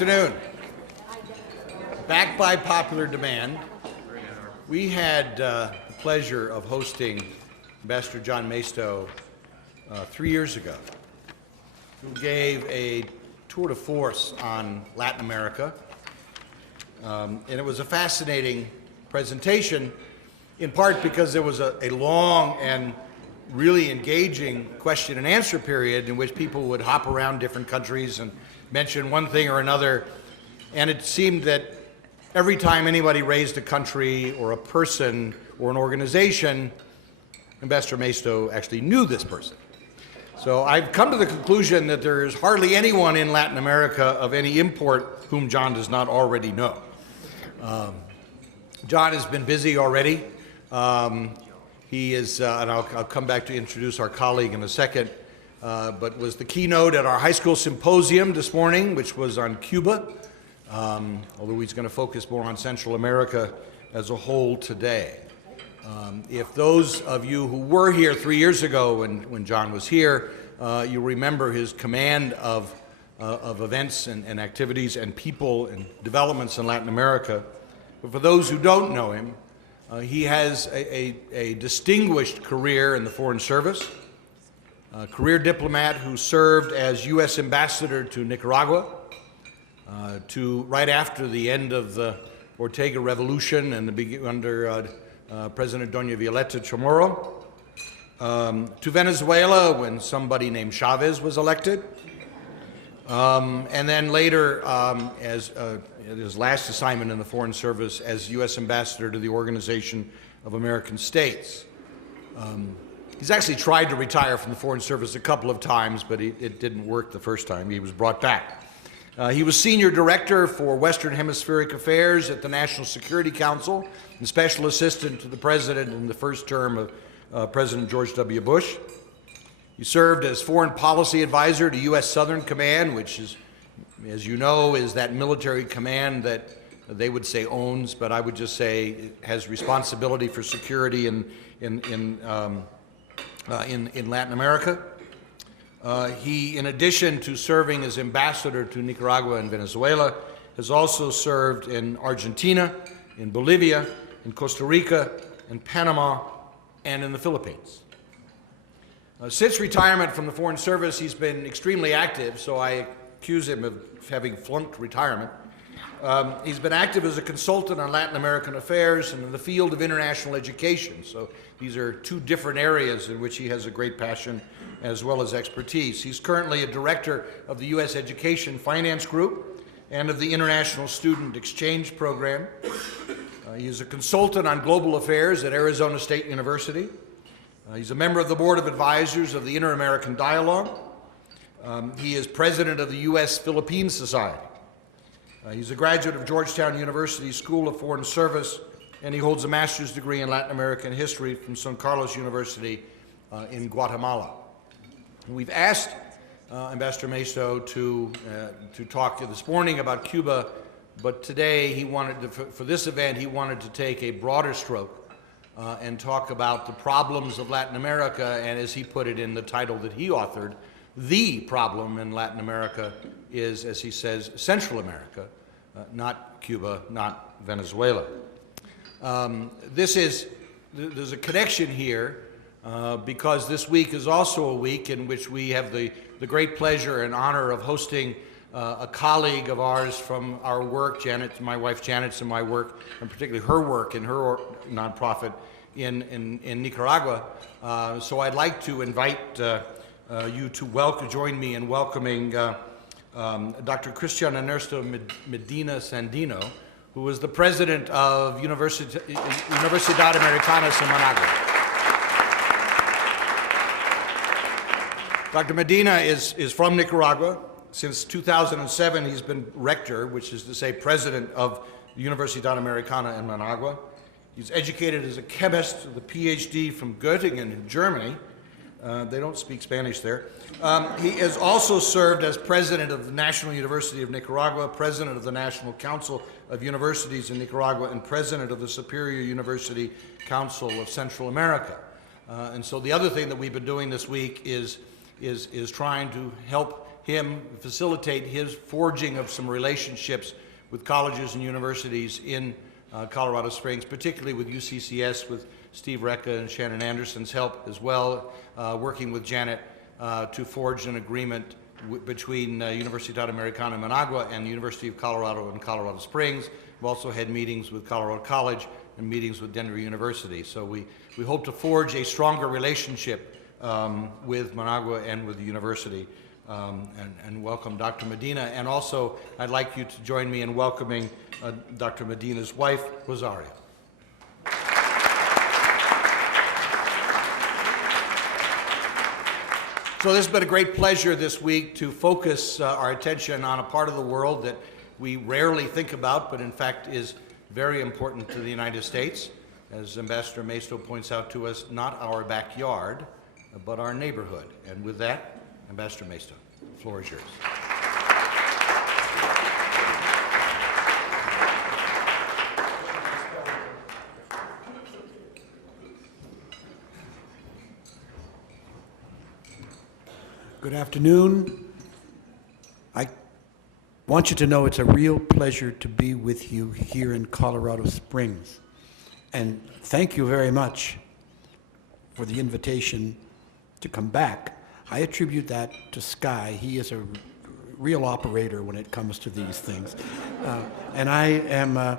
afternoon. Backed by popular demand, we had the pleasure of hosting Ambassador John Maisto 3 years ago, who gave a tour de force on Latin America. And it was a fascinating presentation, in part because there was a long and really engaging question and answer period in which people would hop around different countries and mention one thing or another. And it seemed that every time anybody raised a country or a person or an organization, Ambassador Maisto actually knew this person. So I've come to the conclusion that there is hardly anyone in Latin America of any import whom John does not already know. John has been busy already. He is, and I'll come back to introduce our colleague in a second, but was the keynote at our high school symposium this morning, which was on Cuba, although he's going to focus more on Central America as a whole today. If those of you who were here 3 years ago when John was here, you remember his command of events and activities and people and developments in Latin America. But for those who don't know him, he has a distinguished career in the Foreign Service, a career diplomat who served as U.S. Ambassador to Nicaragua right after the end of the Ortega Revolution and under President Doña Violeta Chamorro, to Venezuela when somebody named Chavez was elected, and then later as his last assignment in the Foreign Service as U.S. Ambassador to the Organization of American States. He's actually tried to retire from the Foreign Service a couple of times, but it didn't work the first time. He was brought back. He was Senior Director for Western Hemispheric Affairs at the National Security Council and Special Assistant to the President in the first term of President George W. Bush. He served as Foreign Policy Advisor to U.S. Southern Command, which is, as you know, is that military command that they would say owns, but I would just say has responsibility for security in Latin America. He, in addition to serving as ambassador to Nicaragua and Venezuela, has also served in Argentina, in Bolivia, in Costa Rica, in Panama, and in the Philippines. Since retirement from the Foreign Service, he's been extremely active, so I accuse him of having flunked retirement. He's been active as a consultant on Latin American affairs and in the field of international education. So these are two different areas in which he has a great passion as well as expertise. He's currently a director of the U.S. Education Finance Group and of the International Student Exchange Program. He is a consultant on global affairs at Arizona State University. He's a member of the Board of Advisors of the Inter-American Dialogue. He is president of the U.S.-Philippines Society. He's a graduate of Georgetown University School of Foreign Service, and he holds a master's degree in Latin American history from San Carlos University in Guatemala. We've asked Ambassador Maisto to talk this morning about Cuba, but today he wanted to, for this event, he wanted to take a broader stroke and talk about the problems of Latin America, and as he put it in the title that he authored, the problem in Latin America is, as he says, Central America, not Cuba, not Venezuela. There's a connection here because this week is also a week in which we have the great pleasure and honor of hosting a colleague of ours from our work, Janet, my wife Janet's and my work, and particularly her work in her nonprofit in Nicaragua. So I'd like to invite you to join me in welcoming Dr. Cristian Ernesto Medina Sandino, who is the president of Universidad Americana in Managua. Dr. Medina is from Nicaragua. Since 2007, he's been rector, which is to say president of Universidad Americana in Managua. He's educated as a chemist with a PhD from Göttingen in Germany. They don't speak Spanish there. He has also served as president of the National University of Nicaragua, president of the National Council of Universities in Nicaragua, and president of the Superior University Council of Central America. And so the other thing that we've been doing this week is trying to help him facilitate his forging of some relationships with colleges and universities in Colorado Springs, particularly with UCCS, with Steve Recca and Shannon Anderson's help as well, working with Janet to forge an agreement between Universidad Americana Managua and the University of Colorado in Colorado Springs. We've also had meetings with Colorado College and meetings with Denver University. So we hope to forge a stronger relationship with Managua and with the university. And welcome Dr. Medina. And also, I'd like you to join me in welcoming Dr. Medina's wife, Rosario. So this has been a great pleasure this week to focus our attention on a part of the world that we rarely think about, but in fact is very important to the United States. As Ambassador Maisto points out to us, not our backyard, but our neighborhood. And with that, Ambassador Maisto, the floor is yours. Good afternoon. I want you to know it's a real pleasure to be with you here in Colorado Springs. And thank you very much for the invitation to come back. I attribute that to Sky. He is a real operator when it comes to these things. And I am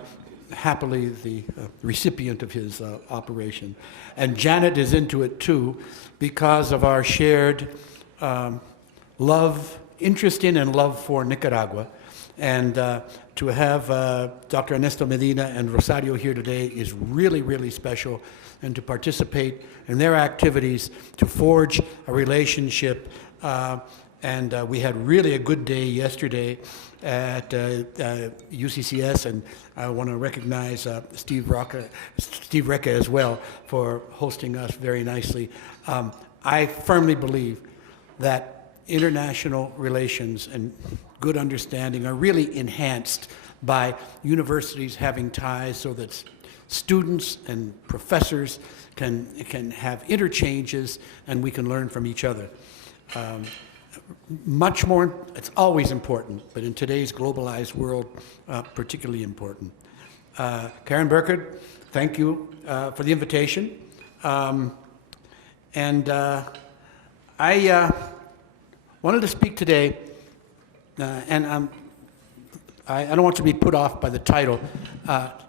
happily the recipient of his operation. And Janet is into it too because of our shared interest in and love for Nicaragua. And to have Dr. Ernesto Medina and Rosario here today is really, really special. And to participate in their activities to forge a relationship. And we had really a good day yesterday at UCCS, and I want to recognize Steve Recca as well for hosting us very nicely. I firmly believe that international relations and good understanding are really enhanced by universities having ties so that students and professors can have interchanges and we can learn from each other. Much more, it's always important, but in today's globalized world, particularly important. Karen Burkhardt, thank you for the invitation. I wanted to speak today, and I don't want to be put off by the title.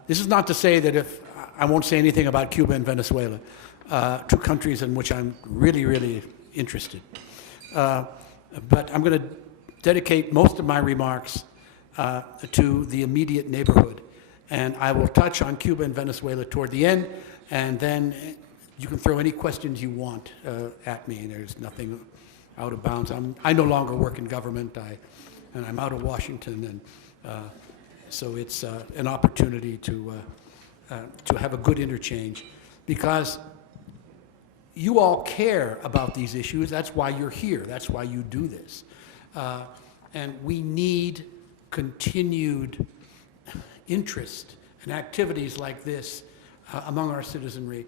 This is not to say that if I won't say anything about Cuba and Venezuela, two countries in which I'm really, really interested. But I'm going to dedicate most of my remarks to the immediate neighborhood. And I will touch on Cuba and Venezuela toward the end, and then you can throw any questions you want at me. There's nothing out of bounds. I no longer work in government, and I'm out of Washington, and so it's an opportunity to have a good interchange, because you all care about these issues. That's why you're here. That's why you do this. And we need continued interest and activities like this among our citizenry,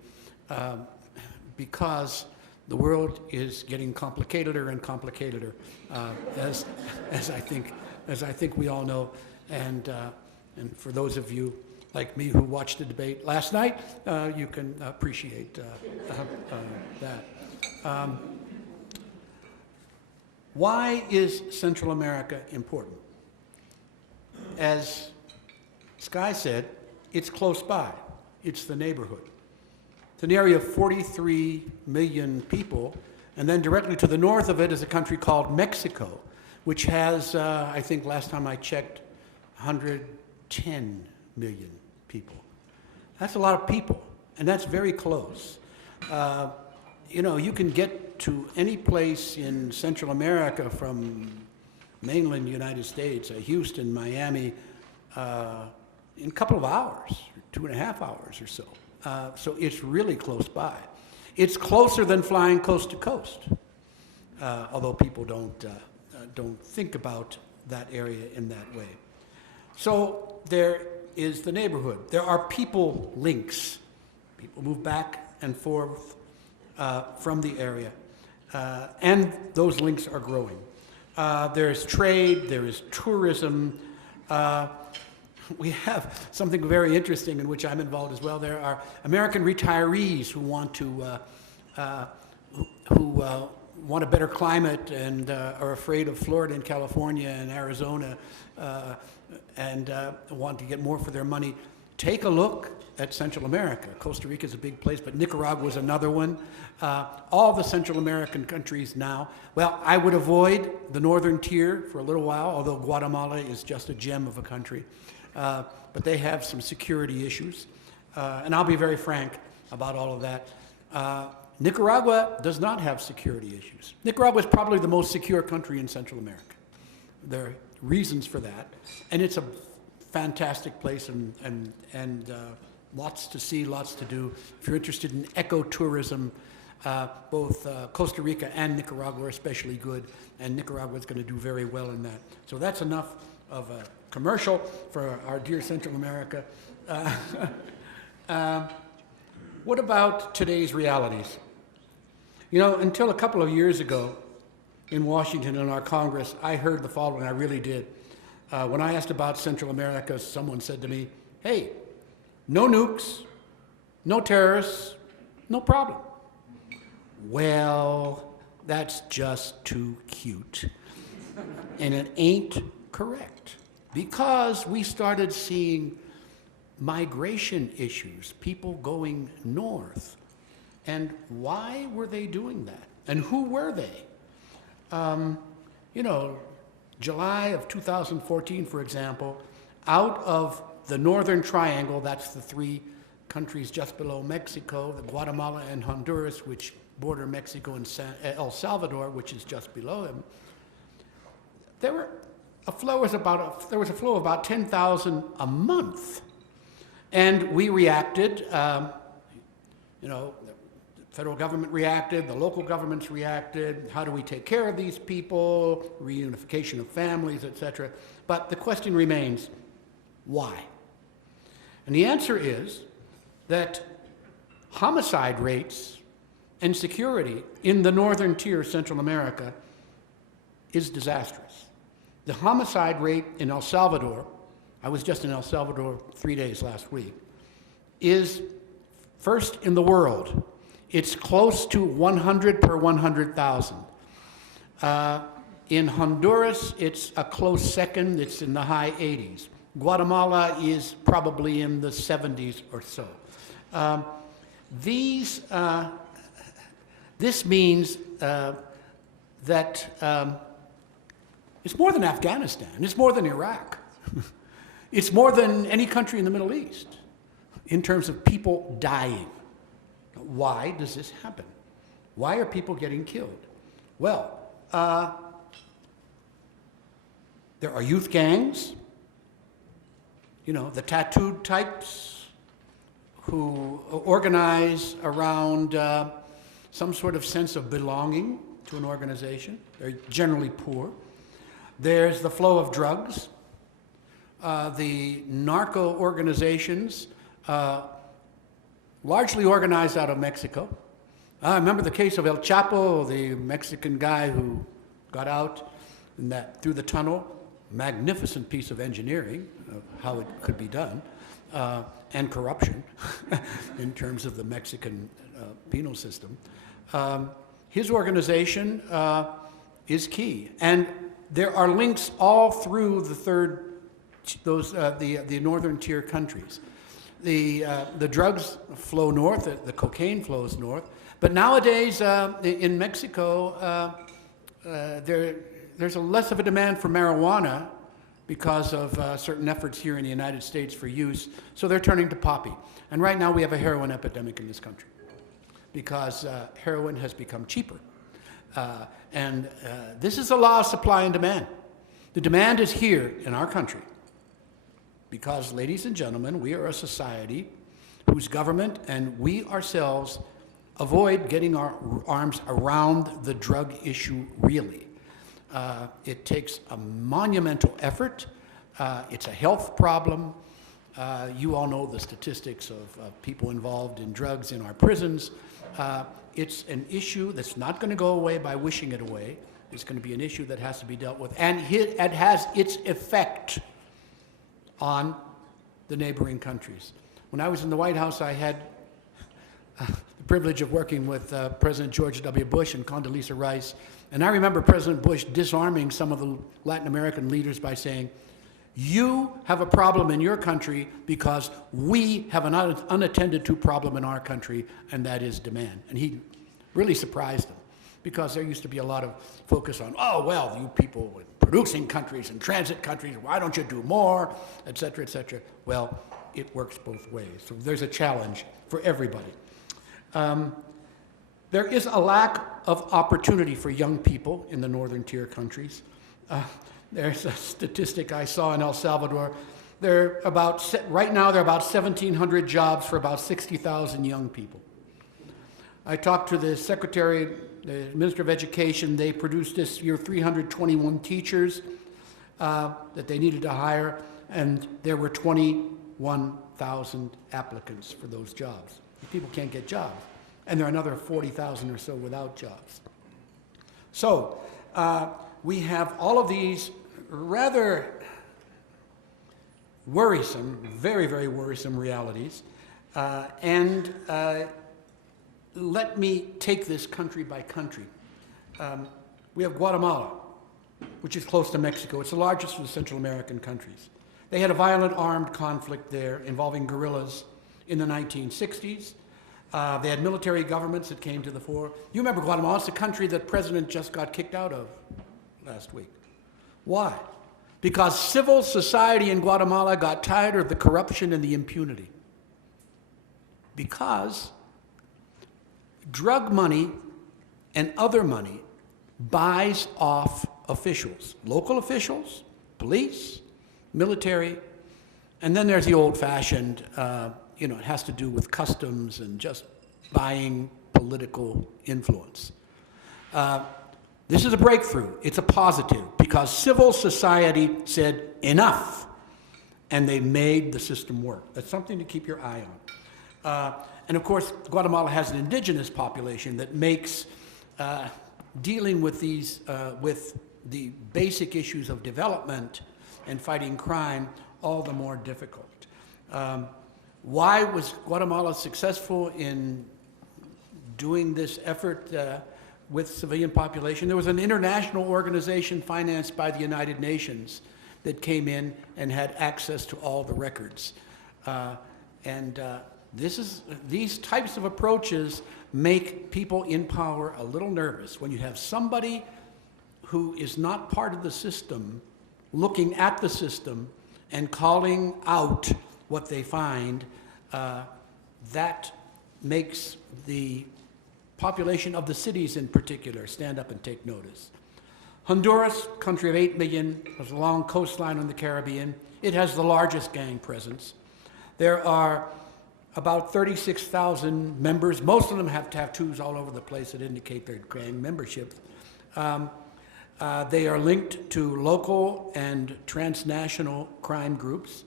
because the world is getting complicated and complicated, as I think we all know. And for those of you like me who watched the debate last night, you can appreciate that. Why is Central America important? As Sky said, it's close by. It's the neighborhood. It's an area of 43 million people, and then directly to the north of it is a country called which has, I think last time I checked, 110 million people. That's a lot of people, and that's very close. You know, you can get to any place in Central America from mainland United States, Houston, Miami, in a couple of hours, 2.5 hours or so. So it's really close by. It's closer than flying coast to coast, although people don't think about that area in that way. So there is the neighborhood. There are people links. People move back and forth from the area, and those links are growing. There's trade, there is tourism. We have something very interesting in which I'm involved as well. There are American retirees who want to, want a better climate and are afraid of Florida and California and Arizona and want to get more for their money. Take a look at Central America. Costa Rica is a big place, but Nicaragua is another one. All the Central American countries now. Well, I would avoid the northern tier for a little while, although Guatemala is just a gem of a country. But they have some security issues. And I'll be very frank about all of that. Nicaragua does not have security issues. Nicaragua is probably the most secure country in Central America. There are reasons for that. And it's a fantastic place and lots to see, lots to do. If you're interested in ecotourism, both Costa Rica and Nicaragua are especially good, and Nicaragua is going to do very well in that. So that's enough of a commercial for our dear Central America. What about today's realities? You know, until a couple of years ago in Washington in our Congress, I heard the following, I really did. When I asked about Central America, someone said to me, hey, no nukes, no terrorists, no problem. Well, that's just too cute. And it ain't correct, because we started seeing migration issues, people going north. And why were they doing that? And who were they? You know, July of 2014, for example, out of the Northern Triangle, that's the three countries just below Mexico, the Guatemala and Honduras, which border Mexico, and El Salvador, which is just below them, there was a flow of about 10,000 a month. And we reacted, you know, the federal government reacted, the local governments reacted, how do we take care of these people, reunification of families, etc. But the question remains, why? And the answer is that homicide rates and security in the northern tier of Central America is disastrous. The homicide rate in El Salvador, I was just in El Salvador 3 days last week, is first in the world. It's close to 100 per 100,000. In Honduras, it's a close second. It's in the high 80s. Guatemala is probably in the 70s or so. This means that it's more than Afghanistan. It's more than Iraq. It's more than any country in the Middle East in terms of people dying. Why does this happen? Why are people getting killed? Well, there are youth gangs, you know, the tattooed types who organize around some sort of sense of belonging to an organization. They're generally poor. There's the flow of drugs. The narco organizations, largely organized out of Mexico. I remember the case of El Chapo, the Mexican guy who got out through the tunnel. Magnificent piece of engineering of how it could be done, and corruption in terms of the Mexican penal system. His organization is key, and there are links all through the northern tier countries. The drugs flow north, the cocaine flows north, but nowadays in Mexico there's less of a demand for marijuana because of certain efforts here in the United States for use, so they're turning to poppy. And right now we have a heroin epidemic in this country because heroin has become cheaper. And this is a law of supply and demand. The demand is here in our country because, ladies and gentlemen, we are a society whose government and we ourselves avoid getting our arms around the drug issue really. It takes a monumental effort. It's a health problem. You all know the statistics of people involved in drugs in our prisons. It's an issue that's not going to go away by wishing it away. is going to be an issue that has to be dealt with, and it has its effect on the neighboring countries. When I was in the White House, I had the privilege of working with President George W. Bush and Condoleezza Rice, and I remember President Bush disarming some of the Latin American leaders by saying, "You have a problem in your country because we have an unattended to problem in our country, and that is demand." And he really surprised them, because there used to be a lot of focus on, oh, well, you people in producing countries and transit countries, why don't you do more, et cetera, et cetera. Well, it works both ways. So there's a challenge for everybody. There is a lack of opportunity for young people in the northern tier countries. There's a statistic I saw in El Salvador. Right now, there are about 1,700 jobs for about 60,000 young people. I talked to the secretary, the Minister of Education. They produced this year 321 teachers that they needed to hire, and there were 21,000 applicants for those jobs. People can't get jobs, and there are another 40,000 or so without jobs. So we have all of these rather worrisome, very, very worrisome realities, and let me take this country by country. We have Guatemala, which is close to Mexico. It's the largest of the Central American countries. They had a violent armed conflict there involving guerrillas in the 1960s. They had military governments that came to the fore. You remember Guatemala? It's the country that President just got kicked out of last week. Why? Because civil society in Guatemala got tired of the corruption and the impunity. Because drug money and other money buys off officials, local officials, police, military, and then there's the old-fashioned, it has to do with customs and just buying political influence. This is a breakthrough. It's a positive, because civil society said enough, and they made the system work. That's something to keep your eye on. And of course, Guatemala has an indigenous population that makes dealing with these, with the basic issues of development and fighting crime all the more difficult. Why was Guatemala successful in doing this effort with civilian population? There was an international organization financed by the United Nations that came in and had access to all the records. These types of approaches make people in power a little nervous. When you have somebody who is not part of the system looking at the system and calling out what they find, that makes the population of the cities in particular stand up and take notice. Honduras, country of 8 million, has a long coastline on the Caribbean. It has the largest gang presence. There are about 36,000 members. Most of them have tattoos all over the place that indicate their gang membership. They are linked to local and transnational crime groups.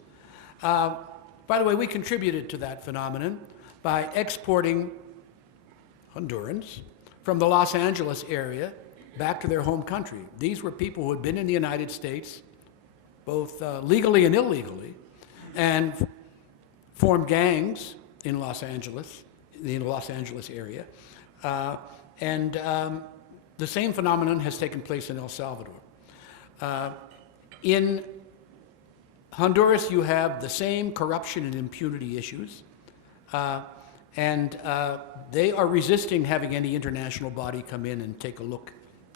By the way, we contributed to that phenomenon by exporting Hondurans from the Los Angeles area back to their home country. These were people who had been in the United States, both legally and illegally, and formed gangs in Los Angeles, in the Los Angeles area. The same phenomenon has taken place in El Salvador. In Honduras, you have the same corruption and impunity issues, and they are resisting having any international body come in and take a look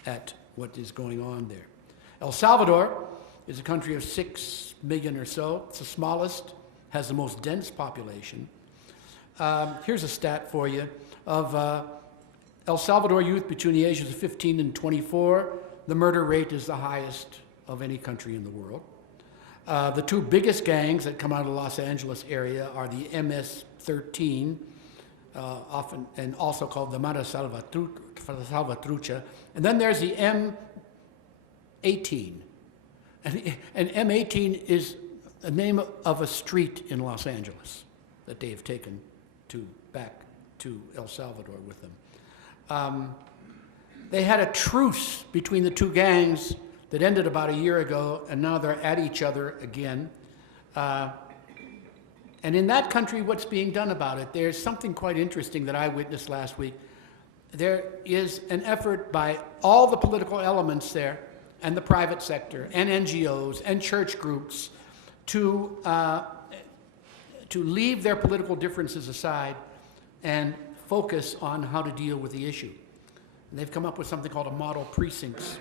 at what is going on there. El Salvador is a country of 6 million or so. It's the smallest, has the most dense population. Here's a stat for you of El Salvador youth between the ages of 15 and 24. The murder rate is the highest of any country in the world. The two biggest gangs that come out of the Los Angeles area are the MS-13, often and also called the Mara Salvatrucha, and then there's the M18. And M18 is the name of a street in Los Angeles that they have taken back to El Salvador with them. They had a truce between the two gangs that ended about a year ago, and now they're at each other again. And in that country, what's being done about it? There's something quite interesting that I witnessed last week. There is an effort by all the political elements there, and the private sector, and NGOs, and church groups, to leave their political differences aside and focus on how to deal with the issue. And they've come up with something called a model precincts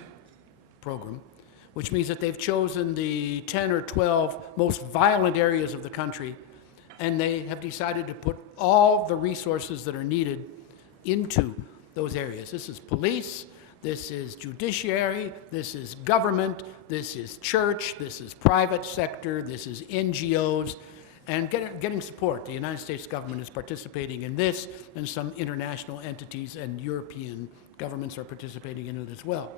program, which means that they've chosen the 10 or 12 most violent areas of the country, and they have decided to put all the resources that are needed into those areas. This is police, this is judiciary, this is government, this is church, this is private sector, this is NGOs, and getting support. The United States government is participating in this, and some international entities and European governments are participating in it as well.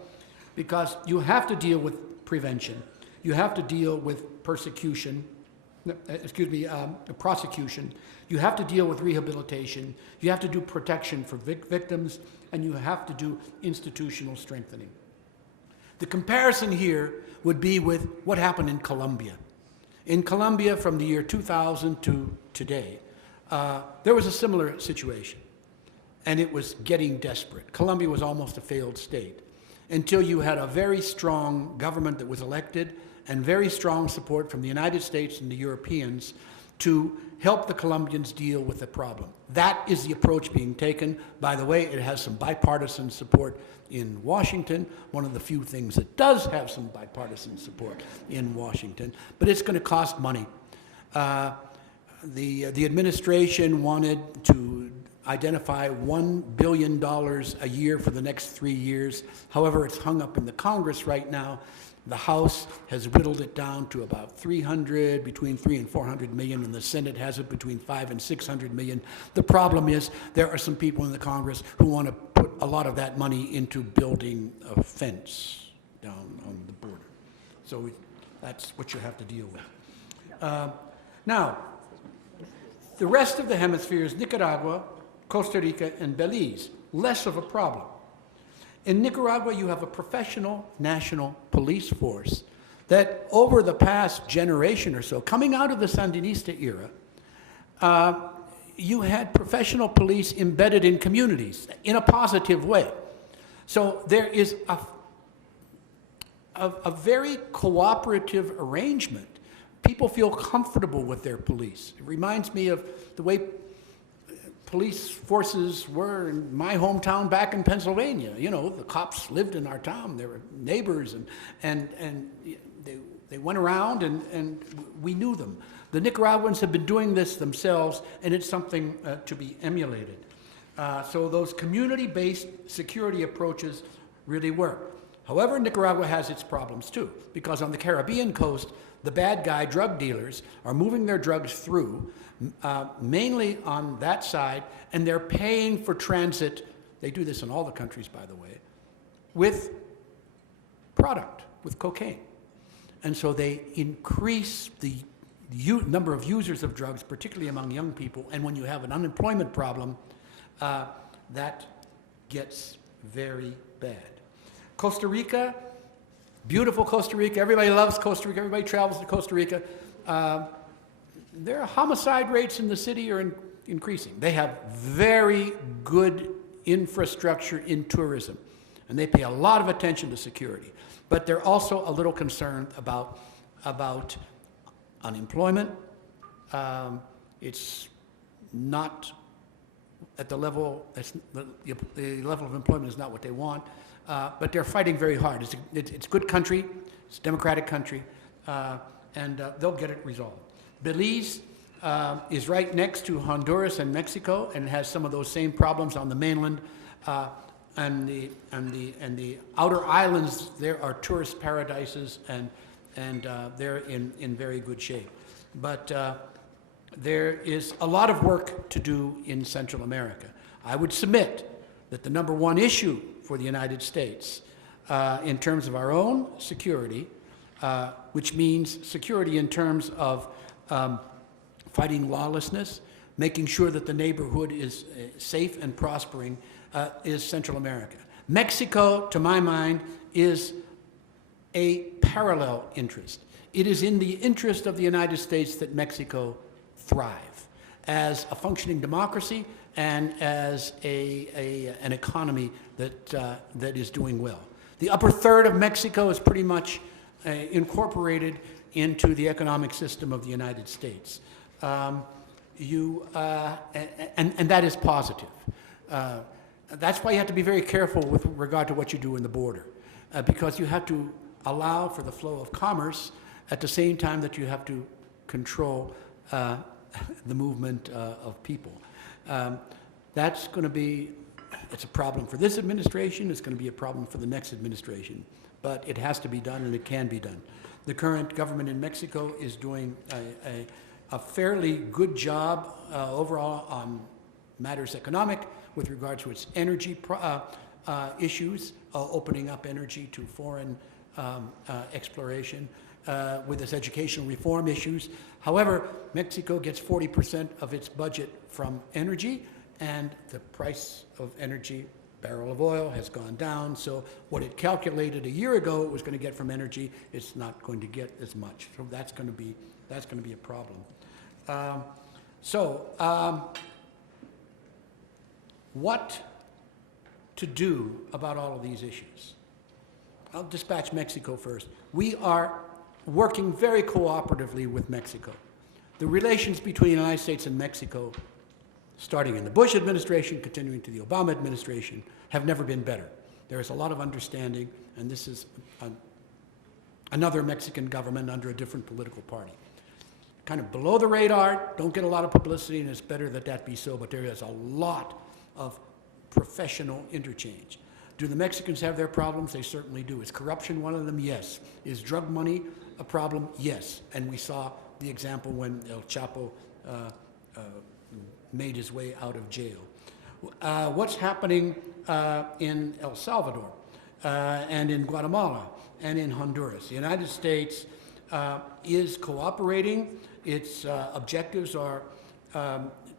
Because you have to deal with prevention, you have to deal with prosecution, you have to deal with rehabilitation, you have to do protection for victims, and you have to do institutional strengthening. The comparison here would be with what happened in Colombia. In Colombia, from the year 2000 to today, there was a similar situation, and it was getting desperate. Colombia was almost a failed state until you had a very strong government that was elected and very strong support from the United States and the Europeans to help the Colombians deal with the problem. That is the approach being taken. By the way, it has some bipartisan support in Washington, one of the few things that does have some bipartisan support in Washington, but it's going to cost money. The administration wanted to identify $1 billion a year for the next 3 years. However, it's hung up in the Congress right now. The House has whittled it down to about between 300 and 400 million, and the Senate has it between 500 and 600 million. The problem is there are some people in the Congress who want to put a lot of that money into building a fence down on the border. So that's what you have to deal with. Now, the rest of the hemisphere is Nicaragua, Costa Rica, and Belize. Less of a problem. In Nicaragua, you have a professional national police force that over the past generation or so, coming out of the Sandinista era, you had professional police embedded in communities in a positive way. So there is a very cooperative arrangement. People feel comfortable with their police. It reminds me of the way police forces were in my hometown back in Pennsylvania. You know, the cops lived in our town. They were neighbors, and they went around, and we knew them. The Nicaraguans have been doing this themselves, and it's something to be emulated. So those community-based security approaches really work. However, Nicaragua has its problems too, because on the Caribbean coast, the bad guy drug dealers are moving their drugs through, mainly on that side, and they're paying for transit. They do this in all the countries, by the way, with product, with cocaine. And so they increase the number of users of drugs, particularly among young people, and when you have an unemployment problem, that gets very bad. Costa Rica, beautiful Costa Rica. Everybody loves Costa Rica. Everybody travels to Costa Rica. Their homicide rates in the city are increasing. They have very good infrastructure in tourism, and they pay a lot of attention to security. But they're also a little concerned about unemployment. It's not at the level, the level of employment is not what they want, but they're fighting very hard. It's a good country, it's a democratic country, and they'll get it resolved. Belize is right next to Honduras and Mexico, and has some of those same problems on the mainland, and the outer islands. There are tourist paradises, and they're in very good shape. But there is a lot of work to do in Central America. I would submit that the number one issue for the United States in terms of our own security, which means security in terms of fighting lawlessness, making sure that the neighborhood is safe and prospering, is Central America. Mexico, to my mind, is a parallel interest. It is in the interest of the United States that Mexico thrive as a functioning democracy and as an economy that is doing well. The upper third of Mexico is pretty much incorporated into the economic system of the United States. And that is positive. That's why you have to be very careful with regard to what you do in the border, because you have to allow for the flow of commerce at the same time that you have to control the movement of people. That's going to be, it's a problem for this administration, it's going to be a problem for the next administration, but it has to be done and it can be done. The current government in Mexico is doing a fairly good job overall on matters economic with regard to its energy issues, opening up energy to foreign exploration, with its educational reform issues. However, Mexico gets 40% of its budget from energy, and the price of energy, barrel of oil, has gone down. So what it calculated a year ago it was going to get from energy, it's not going to get as much. So that's going to be a problem. What to do about all of these issues? I'll dispatch Mexico first. We are working very cooperatively with Mexico. The relations between the United States and Mexico, starting in the Bush administration, continuing to the Obama administration, have never been better. There is a lot of understanding, and this is another Mexican government under a different political party. Kind of below the radar, don't get a lot of publicity, and it's better that that be so, but there is a lot of professional interchange. Do the Mexicans have their problems? They certainly do. Is corruption one of them? Yes. Is drug money a problem? Yes. And we saw the example when El Chapo made his way out of jail. What's happening in El Salvador and in Guatemala and in Honduras? The United States is cooperating. Its objectives are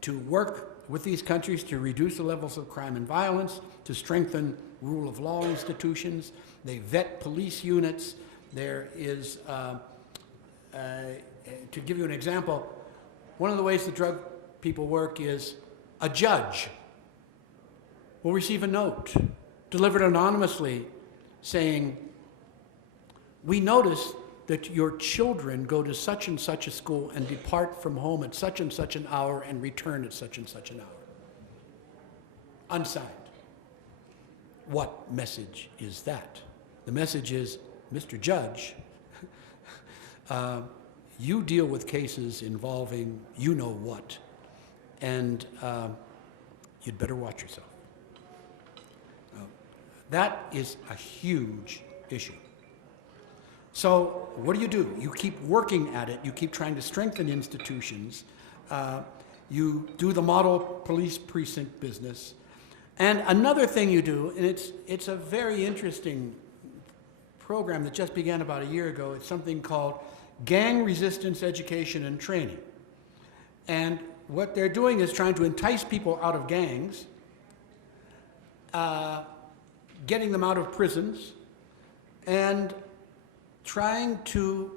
to work with these countries to reduce the levels of crime and violence, to strengthen rule of law institutions. They vet police units. There is, to give you an example, one of the ways the drug people work is a judge will receive a note delivered anonymously saying, we noticed that your children go to such and such a school and depart from home at such and such an hour and return at such and such an hour. Unsigned. What message is that? The message is, Mr. Judge, you deal with cases involving you know what, and you'd better watch yourself. That is a huge issue. So what do? You keep working at it. You keep trying to strengthen institutions. You do the model police precinct business. And another thing you do, and it's a very interesting program that just began about a year ago. It's something called Gang Resistance Education and Training. And what they're doing is trying to entice people out of gangs, getting them out of prisons, and trying to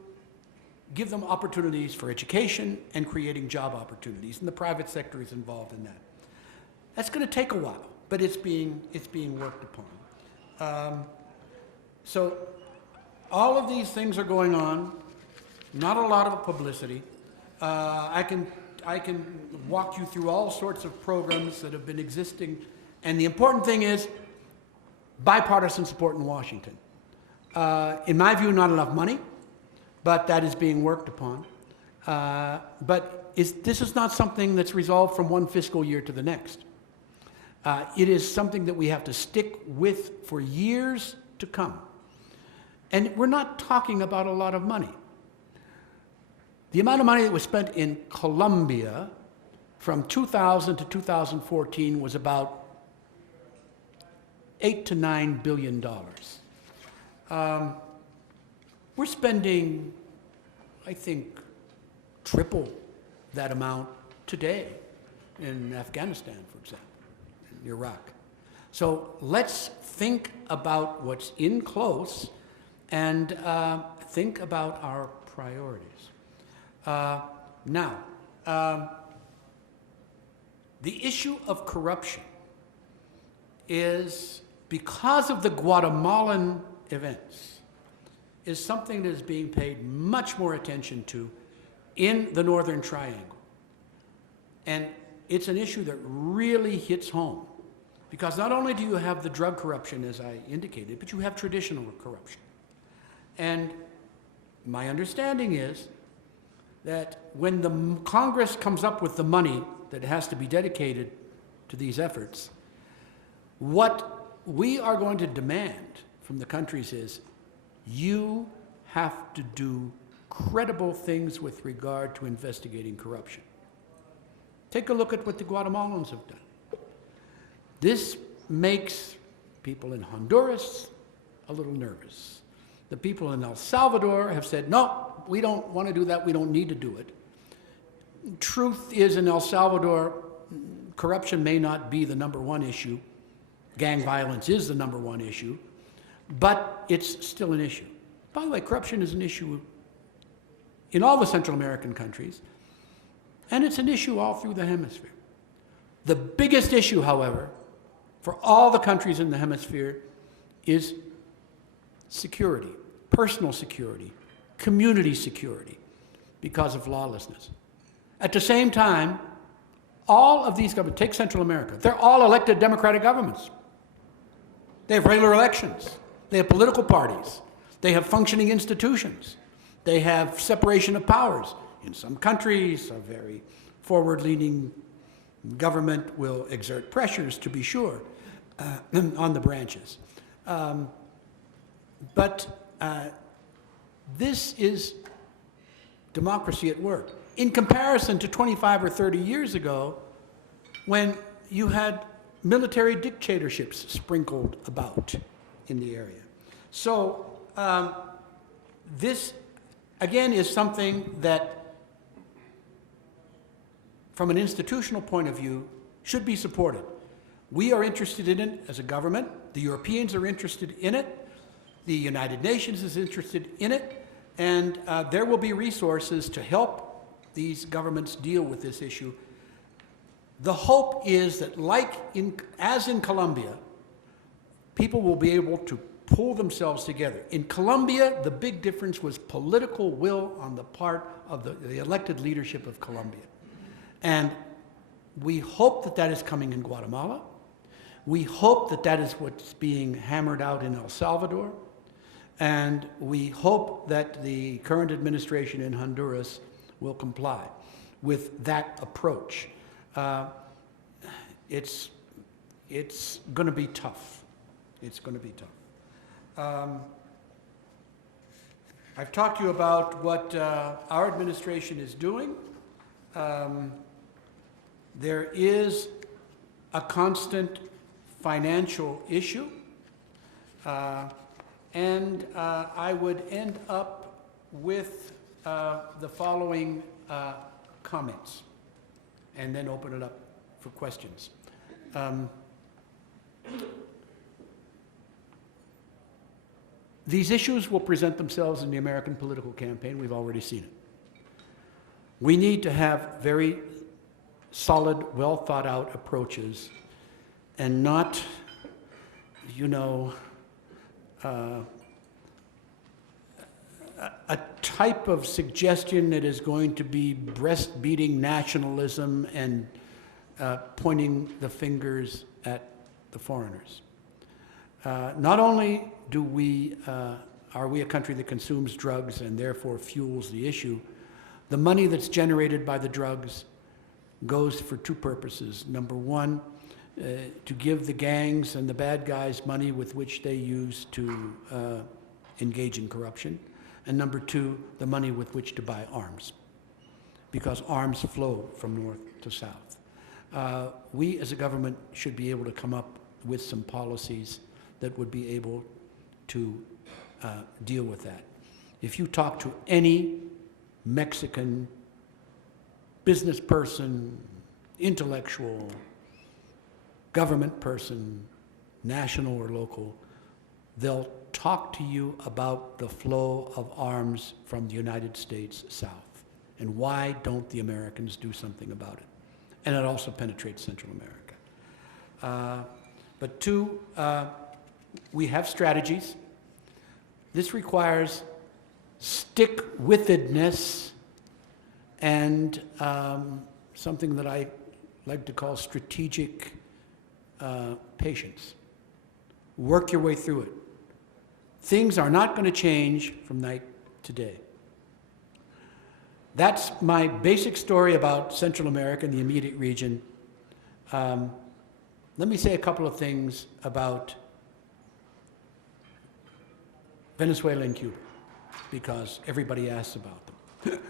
give them opportunities for education and creating job opportunities. And the private sector is involved in that. That's going to take a while, but it's being worked upon. So all of these things are going on. Not a lot of publicity. I can walk you through all sorts of programs that have been existing. And the important thing is bipartisan support in Washington. In my view, not enough money, but that is being worked upon. But this is not something that's resolved from one fiscal year to the next. It is something that we have to stick with for years to come. And we're not talking about a lot of money. The amount of money that was spent in Colombia from 2000 to 2014 was about $8 to $9 billion. We're spending, I think, triple that amount today in Afghanistan, for example, in Iraq. So let's think about what's in close and think about our priorities. Now, the issue of corruption is, because of the Guatemalan events, is something that is being paid much more attention to in the Northern Triangle. And it's an issue that really hits home, because not only do you have the drug corruption, as I indicated, but you have traditional corruption. And my understanding is that when the Congress comes up with the money that has to be dedicated to these efforts, what we are going to demand from the countries is, you have to do credible things with regard to investigating corruption. Take a look at what the Guatemalans have done. This makes people in Honduras a little nervous. The people in El Salvador have said, no, we don't want to do that, we don't need to do it. Truth is, in El Salvador, corruption may not be the #1 issue. Gang violence is the #1 issue, but it's still an issue. By the way, corruption is an issue in all the Central American countries, and it's an issue all through the hemisphere. The biggest issue, however, for all the countries in the hemisphere is security, personal security, community security, because of lawlessness. At the same time, all of these governments, take Central America, they're all elected democratic governments. They have regular elections. They have political parties. They have functioning institutions. They have separation of powers. In some countries, a very forward-leaning government will exert pressures, to be sure, on the branches. This is democracy at work, in comparison to 25 or 30 years ago, when you had military dictatorships sprinkled about in the area. So this, again, is something that, from an institutional point of view, should be supported. We are interested in it as a government. The Europeans are interested in it. The United Nations is interested in it. And there will be resources to help these governments deal with this issue. The hope is that, as in Colombia, people will be able to pull themselves together. In Colombia, the big difference was political will on the part of the elected leadership of Colombia. And we hope that that is coming in Guatemala. We hope that that is what's being hammered out in El Salvador. And we hope that the current administration in Honduras will comply with that approach. It's going to be tough. It's going to be tough. I've talked to you about what our administration is doing. There is a constant financial issue. And I would end up with the following comments, and then open it up for questions. These issues will present themselves in the American political campaign. We've already seen it. We need to have very solid, well-thought-out approaches, and not, a type of suggestion that is going to be breast-beating nationalism and pointing the fingers at the foreigners. Not only are we a country that consumes drugs and therefore fuels the issue, the money that's generated by the drugs goes for two purposes. Number one, to give the gangs and the bad guys money with which they use to engage in corruption. And number two, the money with which to buy arms, because arms flow from north to south. We as a government should be able to come up with some policies that would be able to deal with that. If you talk to any Mexican business person, intellectual, government person, national or local, they'll talk to you about the flow of arms from the United States south. And why don't the Americans do something about it? And it also penetrates Central America. But two, we have strategies. This requires stick-withedness and something that I like to call strategic patience. Work your way through it. Things are not going to change from night to day. That's my basic story about Central America and the immediate region. Let me say a couple of things about Venezuela and Cuba, because everybody asks about them.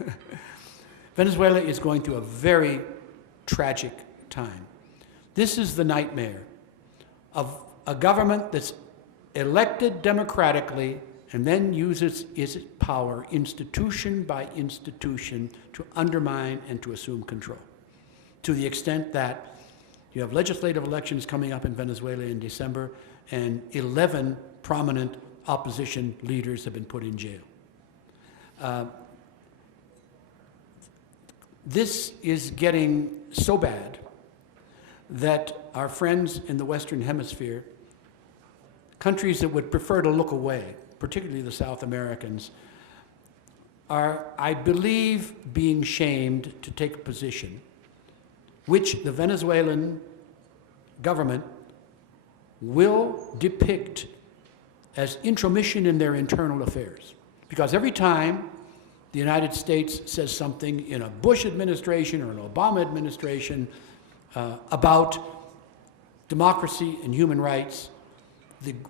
Venezuela is going through a very tragic time. This is the nightmare of a government that's elected democratically and then uses its power institution by institution to undermine and to assume control, to the extent that you have legislative elections coming up in Venezuela in December, and 11 prominent opposition leaders have been put in jail. This is getting so bad that our friends in the Western Hemisphere, countries that would prefer to look away, particularly the South Americans, are, I believe, being shamed to take a position which the Venezuelan government will depict as intromission in their internal affairs. Because every time the United States says something in a Bush administration or an Obama administration about democracy and human rights,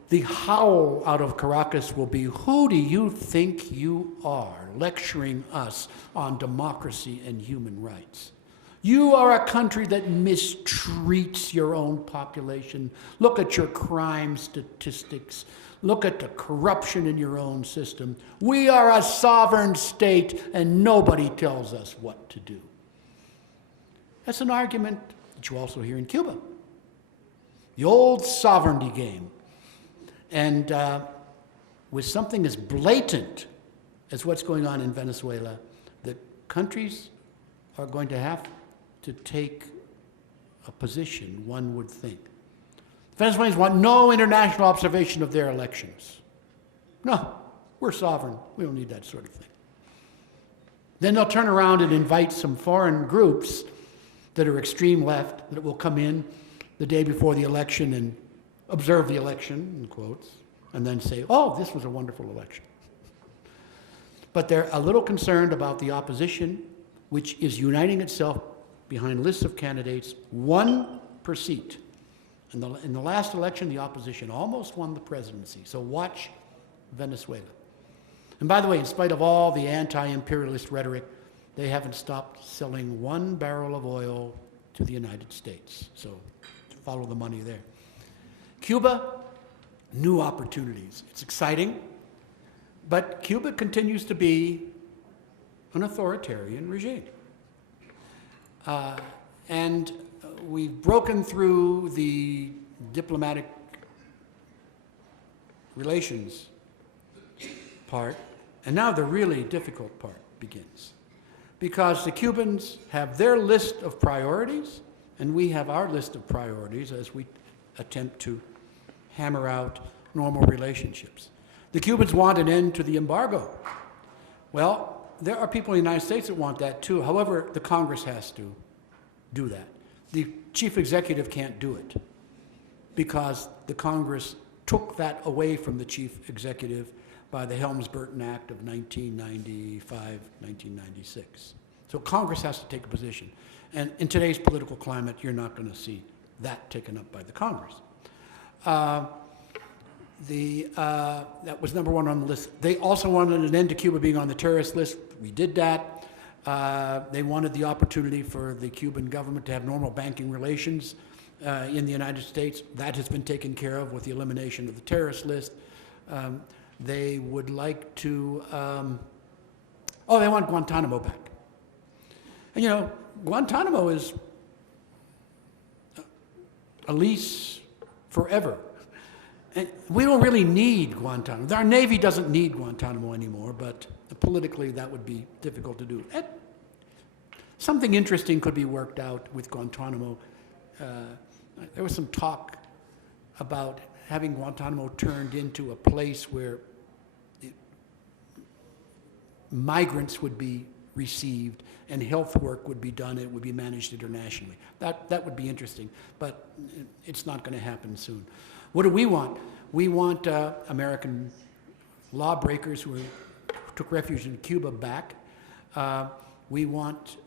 the howl out of Caracas will be, who do you think you are lecturing us on democracy and human rights? You are a country that mistreats your own population. Look at your crime statistics. Look at the corruption in your own system. We are a sovereign state and nobody tells us what to do. That's an argument that you also hear in Cuba. The old sovereignty game. And with something as blatant as what's going on in Venezuela, the countries are going to have to take a position, one would think. Venezuelans want no international observation of their elections. No, we're sovereign. We don't need that sort of thing. Then they'll turn around and invite some foreign groups that are extreme left that will come in the day before the election and observe the election, in quotes, and then say, oh, this was a wonderful election. But they're a little concerned about the opposition, which is uniting itself behind lists of candidates, one per seat. In the last election, the opposition almost won the presidency. So watch Venezuela. And by the way, in spite of all the anti-imperialist rhetoric, they haven't stopped selling 1 barrel of oil to the United States. So follow the money there. Cuba, new opportunities. It's exciting, but Cuba continues to be an authoritarian regime. And we've broken through the diplomatic relations part, and now the really difficult part begins. Because the Cubans have their list of priorities, and we have our list of priorities as we attempt to hammer out normal relationships. The Cubans want an end to the embargo. Well, there are people in the United States that want that too. However, the Congress has to do that. The chief executive can't do it because the Congress took that away from the chief executive by the Helms-Burton Act of 1995, 1996. So Congress has to take a position. And in today's political climate, you're not going to see that taken up by the Congress. That was number one on the list. They also wanted an end to Cuba being on the terrorist list. We did that. They wanted the opportunity for the Cuban government to have normal banking relations in the United States. That has been taken care of with the elimination of the terrorist list. They would like to, they want Guantanamo back. And you know, Guantanamo is a lease forever. And we don't really need Guantanamo. Our Navy doesn't need Guantanamo anymore, but politically that would be difficult to do. Something interesting could be worked out with Guantanamo. There was some talk about having Guantanamo turned into a place where migrants would be received and health work would be done. It would be managed internationally. That would be interesting, but it's not going to happen soon. What do we want? We want American lawbreakers who took refuge in Cuba back. We want,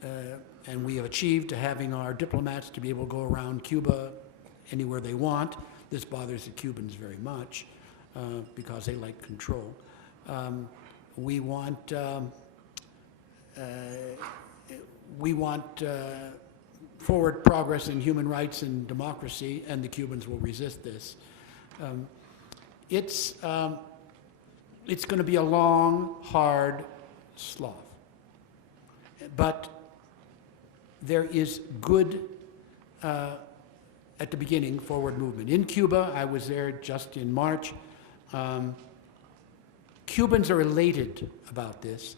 and we have achieved, to having our diplomats to be able to go around Cuba anywhere they want. This bothers the Cubans very much because they like control. We want forward progress in human rights and democracy, and the Cubans will resist this. It's going to be a long, hard slog. But there is good, at the beginning, forward movement. In Cuba, I was there just in March. Cubans are elated about this,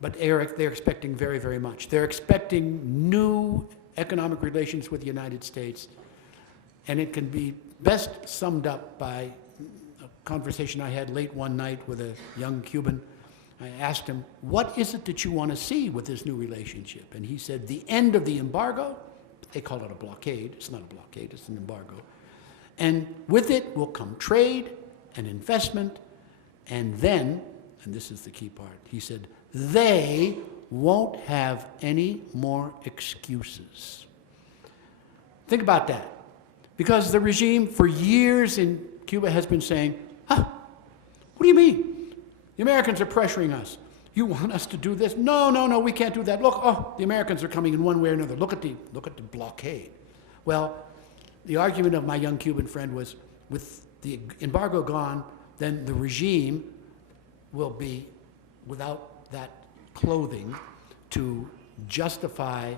but they're expecting very, very much. They're expecting new economic relations with the United States, and it can be best summed up by a conversation I had late one night with a young Cuban. I asked him, what is it that you want to see with this new relationship? And he said, the end of the embargo. They call it a blockade. It's not a blockade, it's an embargo. And with it will come trade and investment, and then, and this is the key part, he said, they won't have any more excuses. Think about that. Because the regime for years in Cuba has been saying, what do you mean? The Americans are pressuring us. You want us to do this? No, no, no, we can't do that. Look, the Americans are coming in one way or another. Look at the blockade. Well, the argument of my young Cuban friend was, with the embargo gone, then the regime will be without that clothing to justify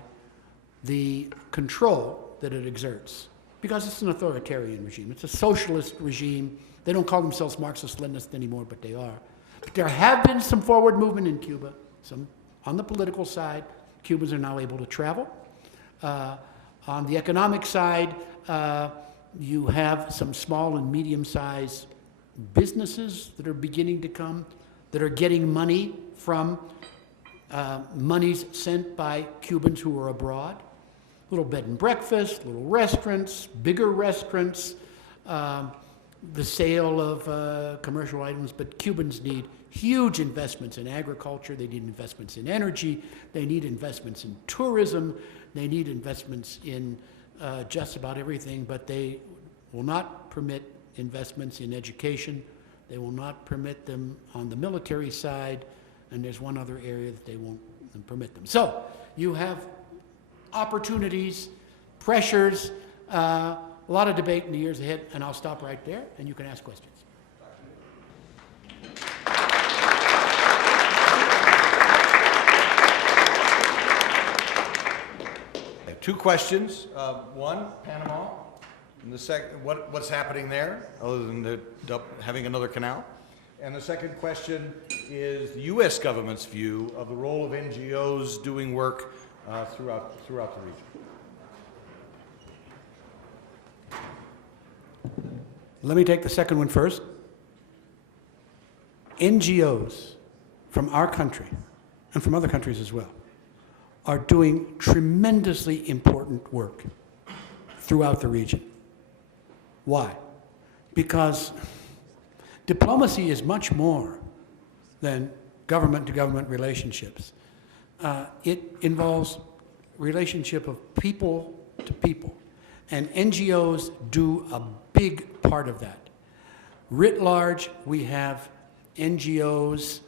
the control that it exerts. Because it's an authoritarian regime. It's a socialist regime. They don't call themselves Marxist-Leninists anymore, but they are. But there have been some forward movement in Cuba. Some on the political side, Cubans are now able to travel. On the economic side, you have some small and medium-sized businesses that are beginning to come, that are getting money from monies sent by Cubans who are abroad. Little bed and breakfast, little restaurants, bigger restaurants, the sale of commercial items, but Cubans need huge investments in agriculture, they need investments in energy, they need investments in tourism, they need investments in just about everything, but they will not permit investments in education, they will not permit them on the military side, and there's one other area that they won't permit them. So you have opportunities, pressures, a lot of debate in the years ahead, and I'll stop right there, and you can ask questions. I have two questions. One, Panama, and the second, what's happening there, other than having another canal? And the second question is the U.S. government's view of the role of NGOs doing work throughout the region. Let me take the second one first. NGOs from our country, and from other countries as well, are doing tremendously important work throughout the region. Why? Because diplomacy is much more than government-to-government relationships. It involves relationship of people to people, and NGOs do a big part of that. Writ large, we have NGOs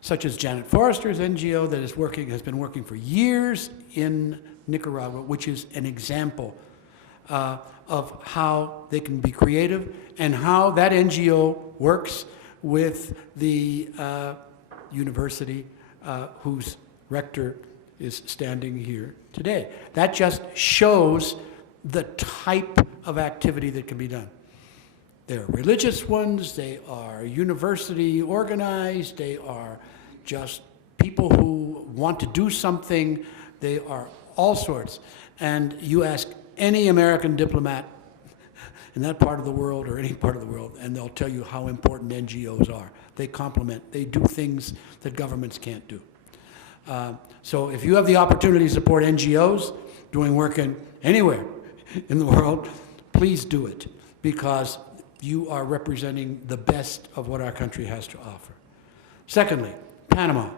such as Janet Forrester's NGO that has been working for years in Nicaragua, which is an example of how they can be creative and how that NGO works with the university whose rector is standing here today. That just shows the type of activity that can be done. They're religious ones, they are university organized, they are just people who want to do something, they are all sorts. And you ask any American diplomat in that part of the world or any part of the world, and they'll tell you how important NGOs are. They complement, they do things that governments can't do. So if you have the opportunity to support NGOs doing work anywhere in the world, please do it, because you are representing the best of what our country has to offer. Secondly, Panama.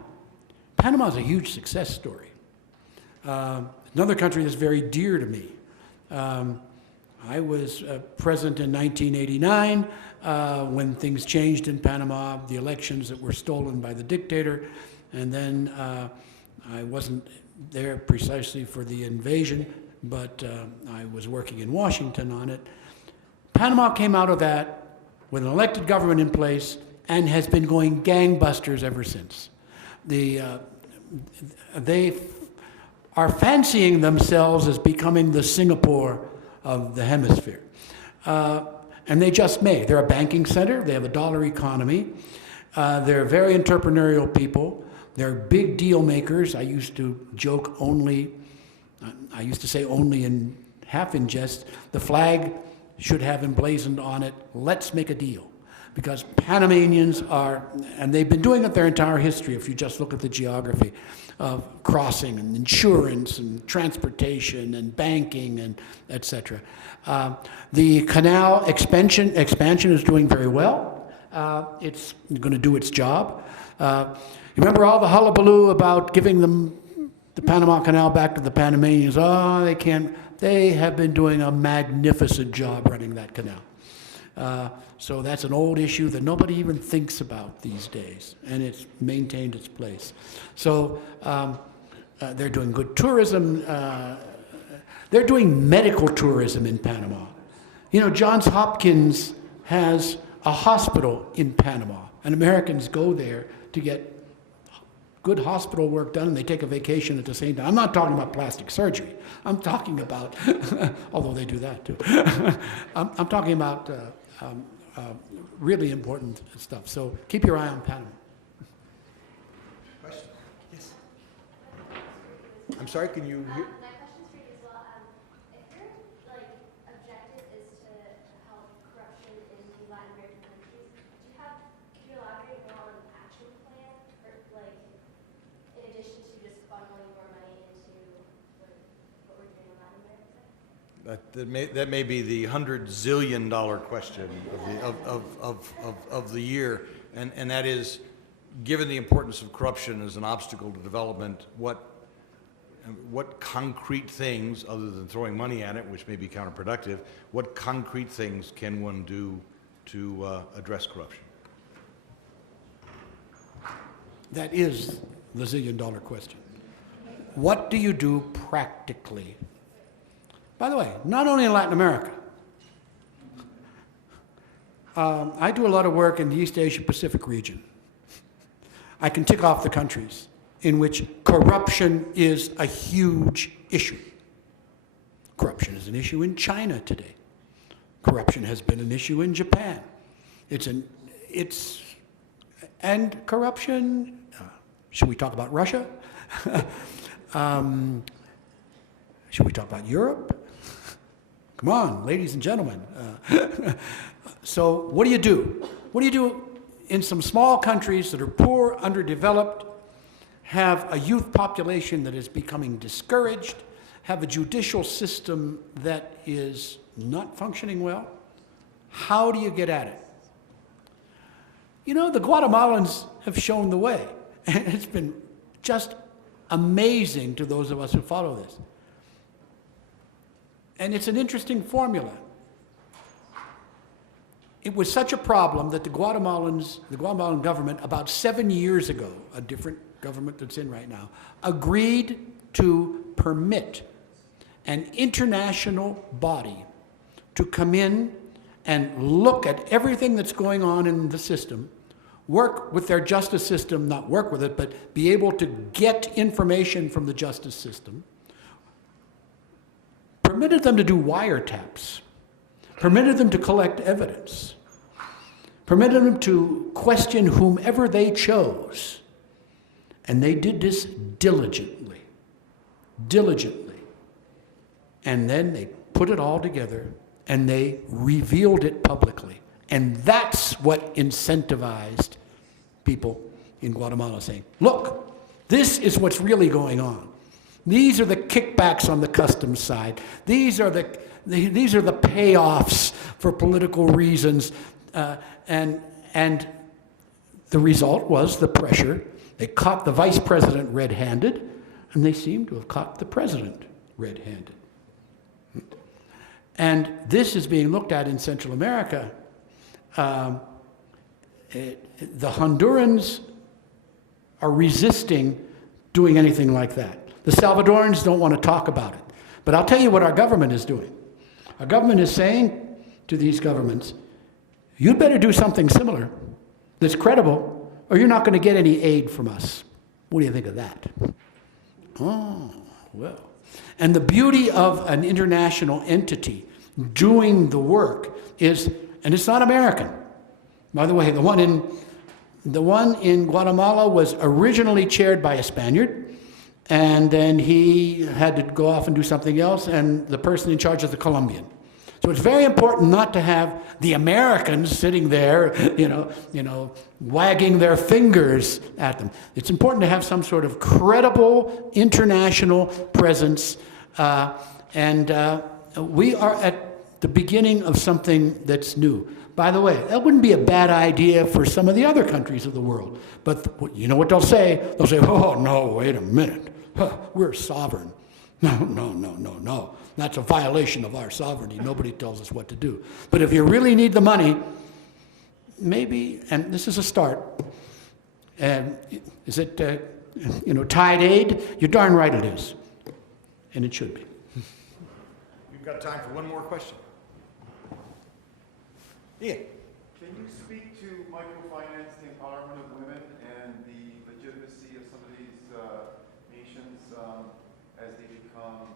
Panama is a huge success story. Another country that's very dear to me. I was present in 1989 when things changed in Panama, the elections that were stolen by the dictator, and then I wasn't there precisely for the invasion, but I was working in Washington on it. Panama came out of that with an elected government in place and has been going gangbusters ever since. They are fancying themselves as becoming the Singapore of the hemisphere. And they just may. They're a banking center, they have a dollar economy, they're very entrepreneurial people, they're big deal makers. I used to joke I used to say only in half in jest, the flag should have emblazoned on it, let's make a deal. Because Panamanians are, and they've been doing it their entire history, if you just look at the geography of crossing and insurance and transportation and banking and et cetera. The canal expansion is doing very well. It's going to do its job. Remember all the hullabaloo about giving them the Panama Canal back to the Panamanians? Oh, they can't. They have been doing a magnificent job running that canal. So that's an old issue that nobody even thinks about these days, and it's maintained its place. So they're doing good tourism. They're doing medical tourism in Panama. You know, Johns Hopkins has a hospital in Panama, and Americans go there to get good hospital work done, and they take a vacation at the same time. I'm not talking about plastic surgery. I'm talking about, although they do that too. I'm talking about really important stuff. So keep your eye on Panama. Question? Yes. I'm sorry, can you hear? My question's for you as well. If your objective is to help corruption in the Latin American countries, do you elaborate more on an action plan, or in addition to just funneling more money into what we're doing in Latin America? That may be the $100 zillion question of the year, and that is, given the importance of corruption as an obstacle to development, what concrete things, other than throwing money at it, which may be counterproductive, what concrete things can one do to address corruption? That is the zillion-dollar question. What do you do practically? By the way, not only in Latin America. I do a lot of work in the East Asia Pacific region. I can tick off the countries in which corruption is a huge issue. Corruption is an issue in China today. Corruption has been an issue in Japan. And corruption, should we talk about Russia? Should we talk about Europe? Come on, ladies and gentlemen. So what do you do? What do you do in some small countries that are poor, underdeveloped, have a youth population that is becoming discouraged, have a judicial system that is not functioning well? How do you get at it? You know, the Guatemalans have shown the way. And it's been just amazing to those of us who follow this. And it's an interesting formula. It was such a problem that the Guatemalan government, about 7 years ago, a different government that's in right now, agreed to permit an international body to come in and look at everything that's going on in the system, work with their justice system, not work with it, but be able to get information from the justice system, permitted them to do wiretaps, permitted them to collect evidence, permitted them to question whomever they chose. And they did this diligently. Diligently. And then they put it all together and they revealed it publicly. And that's what incentivized people in Guatemala saying, look, this is what's really going on. These are the kickbacks on the customs side. These are the payoffs for political reasons. And the result was the pressure. They caught the vice president red-handed, and they seem to have caught the president red-handed. And this is being looked at in Central America. The Hondurans are resisting doing anything like that. The Salvadorans don't want to talk about it. But I'll tell you what our government is doing. Our government is saying to these governments, you'd better do something similar that's credible, or you're not going to get any aid from us. What do you think of that? Oh, well. And the beauty of an international entity doing the work is, and it's not American. By the way, the one in Guatemala was originally chaired by a Spaniard, and then he had to go off and do something else, and the person in charge is the Colombian. So it's very important not to have the Americans sitting there, wagging their fingers at them. It's important to have some sort of credible international presence, and we are at the beginning of something that's new. By the way, that wouldn't be a bad idea for some of the other countries of the world. But you know what they'll say? They'll say, oh, no, wait a minute. We're sovereign. No. That's a violation of our sovereignty. Nobody tells us what to do. But if you really need the money, maybe, and this is a start, is it, tide aid? You're darn right it is. And it should be. We've got time for one more question. Ian. Can you speak to microfinance, the empowerment of women, and the legitimacy of some of these nations as they become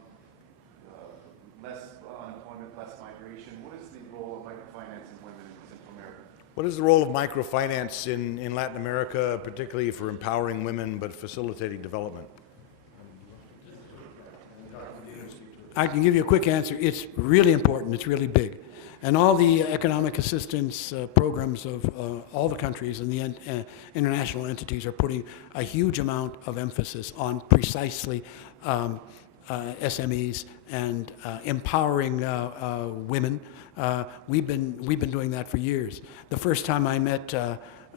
less unemployment, less migration? What is the role of microfinance in women in Central America? What is the role of microfinance in Latin America, particularly for empowering women but facilitating development? I can give you a quick answer. It's really important. It's really big. And all the economic assistance programs of all the countries and the international entities are putting a huge amount of emphasis on precisely SMEs and empowering women. We've been doing that for years. The first time I met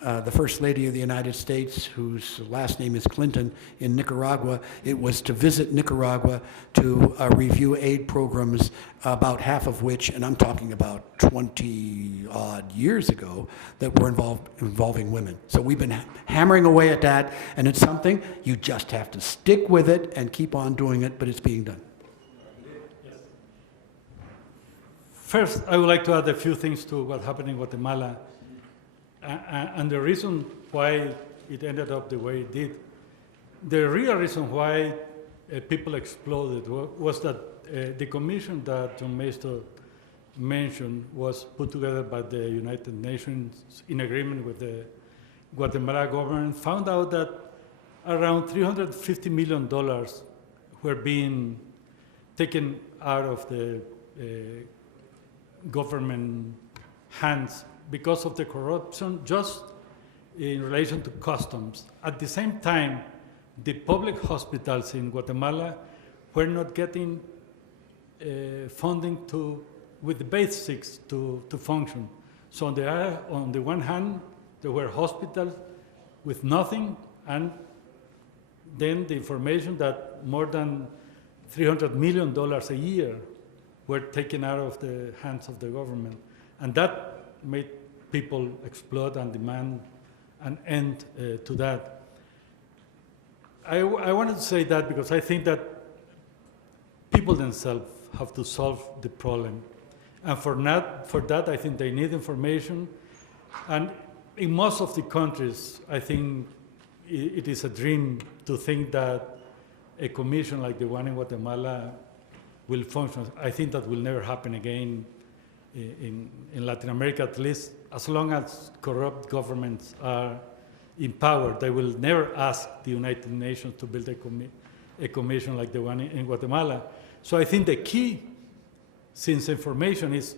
the First Lady of the United States, whose last name is Clinton, in Nicaragua, it was to visit Nicaragua to review aid programs, about half of which, and I'm talking about 20-odd years ago, that were involving women. So we've been hammering away at that, and it's something you just have to stick with it and keep on doing it, but it's being done. First, I would like to add a few things to what happened in Guatemala. And the reason why it ended up the way it did. The real reason why people exploded was that the commission that John Maisto mentioned was put together by the United Nations in agreement with the Guatemala government, found out that around $350 million were being taken out of the government hands because of the corruption, just in relation to customs. At the same time, the public hospitals in Guatemala were not getting funding with the basics to function. So on the one hand, there were hospitals with nothing, and then the information that more than $300 million a year were taken out of the hands of the government. And that made people explode and demand an end to that. I wanted to say that because I think that people themselves have to solve the problem. And for that, I think they need information. And in most of the countries, I think it is a dream to think that a commission like the one in Guatemala will function. I think that will never happen again in Latin America, at least as long as corrupt governments are in power, they will never ask the United Nations to build a commission like the one in Guatemala. So I think the key, since information is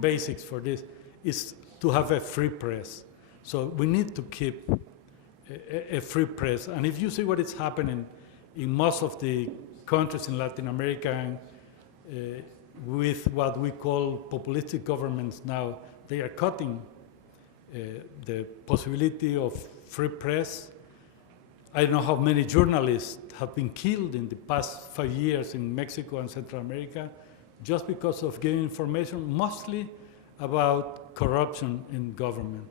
basics for this, is to have a free press. So we need to keep a free press. And if you see what is happening in most of the countries in Latin America, with what we call populistic governments now, they are cutting the possibility of free press. I don't know how many journalists have been killed in the past 5 years in Mexico and Central America just because of giving information mostly about corruption in government.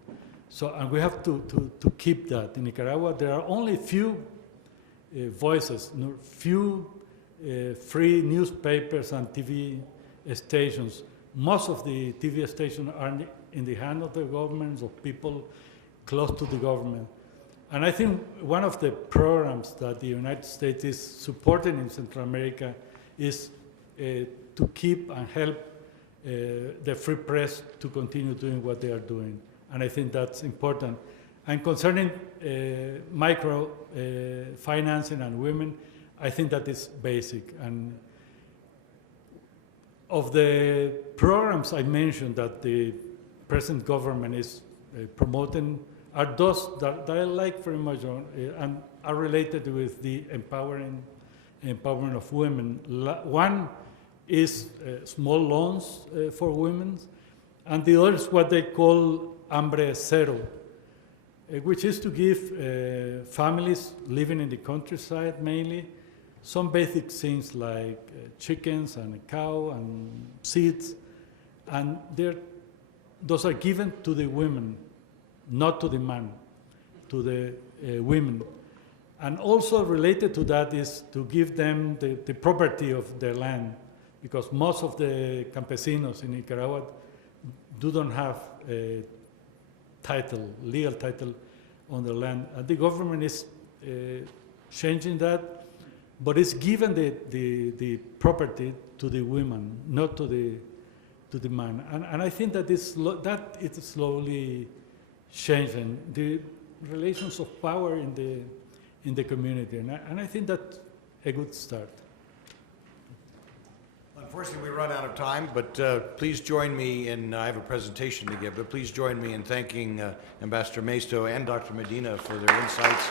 So, and we have to keep that. In Nicaragua, there are only few voices, few free newspapers and TV stations. Most of the TV stations are in the hand of the governments, of people close to the government. And I think one of the programs that the United States is supporting in Central America is to keep and help the free press to continue doing what they are doing. And I think that's important. And concerning micro financing and women, I think that is basic. And of the programs I mentioned that the present government is promoting are those that I like very much and are related with the empowerment of women. One is small loans for women, and the other is what they call Hambre Cero, which is to give families living in the countryside mainly some basic things like chickens and a cow and seeds, and those are given to the women, not to the man, to the women. And also related to that is to give them the property of their land, because most of the campesinos in Nicaragua don't have a title, legal title on the land. And the government is changing that, but it's given the property to the women, not to the man. And I think that it's slowly changing the relations of power in the community, and I think that's a good start. Unfortunately, we run out of time, but please join me in, I have a presentation to give, but please join me in thanking Ambassador Maisto and Dr. Medina for their insights